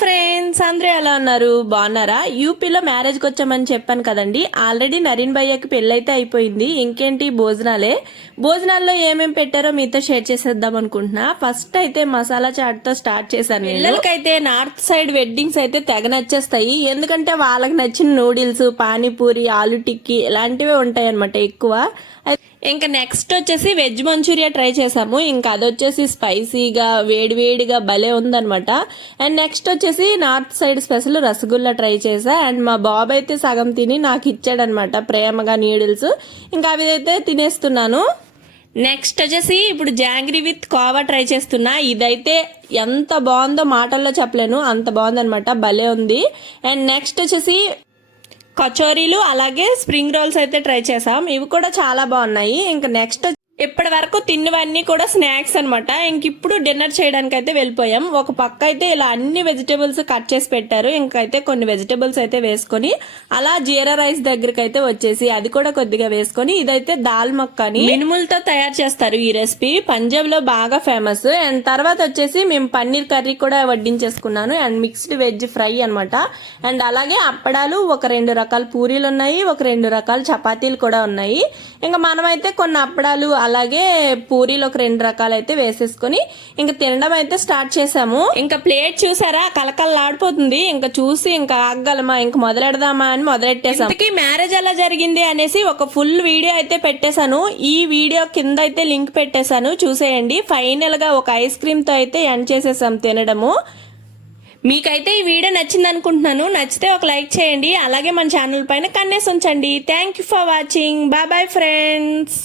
Friends, అందరూ ఎలా ఉన్నారు? బాగున్నారా? యూపీలో మ్యారేజ్కి వచ్చామని చెప్పాను కదండి. ఆల్రెడీ నరీన్ భయ్యకి పెళ్ళైతే అయిపోయింది. ఇంకేంటి భోజనాల్లో ఏమేమి పెట్టారో మీతో షేర్ చేసేద్దాం అనుకుంటున్నా. ఫస్ట్ అయితే మసాలా చాట్ తో స్టార్ట్ చేశాను. పిల్లలకైతే నార్త్ సైడ్ వెడ్డింగ్స్ అయితే తెగ నచ్చేస్తాయి. ఎందుకంటే వాళ్ళకి నచ్చిన నూడిల్స్, పానీపూరి, ఆలు టిక్కీ ఇలాంటివే ఉంటాయి అనమాట ఎక్కువ. ఇంకా నెక్స్ట్ వచ్చేసి వెజ్ మంచూరియా ట్రై చేసాము. ఇంకా అది వచ్చేసి స్పైసీగా వేడివేడిగా భలే ఉందనమాట. అండ్ నెక్స్ట్ వచ్చేసి north side special rasgulla try చేసా. అండ్ మా బాబు అయితే సగం తిని నాకు ఇచ్చాడనమాట ప్రేమగా నూడిల్స్. ఇంకా అవి అయితే తినేస్తున్నాను. నెక్స్ట్ వచ్చేసి ఇప్పుడు జాంగ్రీ విత్ కోవా ట్రై చేస్తున్నా. ఇదైతే ఎంత బాగుందో మాటల్లో చెప్పలేను, అంత బాగుందనమాట, భలే ఉంది. అండ్ నెక్స్ట్ వచ్చేసి కచోరీలు అలాగే స్ప్రింగ్ రోల్స్ అయితే ట్రై చేసాం. ఇవి కూడా చాలా బాగున్నాయి. ఇంకా నెక్స్ట్ ఇప్పటి వరకు తిన్నవన్నీ కూడా స్నాక్స్ అనమాట. ఇంక ఇప్పుడు డిన్నర్ చేయడానికి అయితే వెళ్ళిపోయాం. ఒక పక్క అయితే ఇలా అన్ని వెజిటేబుల్స్ కట్ చేసి పెట్టారు. ఇంకైతే కొన్ని వెజిటేబుల్స్ అయితే వేసుకొని అలా జీరా రైస్ దగ్గరికి అయితే వచ్చేసి అది కూడా కొద్దిగా వేసుకొని, ఇదైతే దాల్ మక్కాని మినుములతో తయారు చేస్తారు. ఈ రెసిపీ పంజాబ్ లో బాగా ఫేమస్. అండ్ తర్వాత వచ్చేసి మేము పన్నీర్ కర్రీ కూడా వడ్డించేసుకున్నాను. అండ్ మిక్స్డ్ వెజ్ ఫ్రై అనమాట. అండ్ అలాగే అప్పడాలు, ఒక 2 రకాల పూరీలు ఉన్నాయి, ఒక 2 రకాల చపాతీలు కూడా ఉన్నాయి. ఇంకా మనమైతే కొన్ని అప్పడాలు అలాగే పూరీలు ఒక 2 రకాలు అయితే వేసేసుకొని ఇంకా తినడం అయితే స్టార్ట్ చేసాము. ఇంకా ప్లేట్ చూసారా, కలకలలాడిపోతుంది. ఇంకా చూసి ఇంకా ఆగలమా, ఇంకా మొదలెడదామా అని మొదలెట్టేసాం. మ్యారేజ్ ఎలా జరిగింది అనేసి ఒక ఫుల్ వీడియో అయితే పెట్టేశాను. ఈ వీడియో కింద అయితే లింక్ పెట్టేశాను, చూసేయండి. ఫైనల్ గా ఒక ఐస్ క్రీమ్ తో అయితే ఎండ్ చేసేసాం తినడము. మీకైతే ఈ వీడియో నచ్చింది అనుకుంటున్నాను. నచ్చితే ఒక లైక్ చేయండి. అలాగే మన ఛానల్ పైన కన్నేసి ఉంచండి. Thank you for watching. Bye bye friends.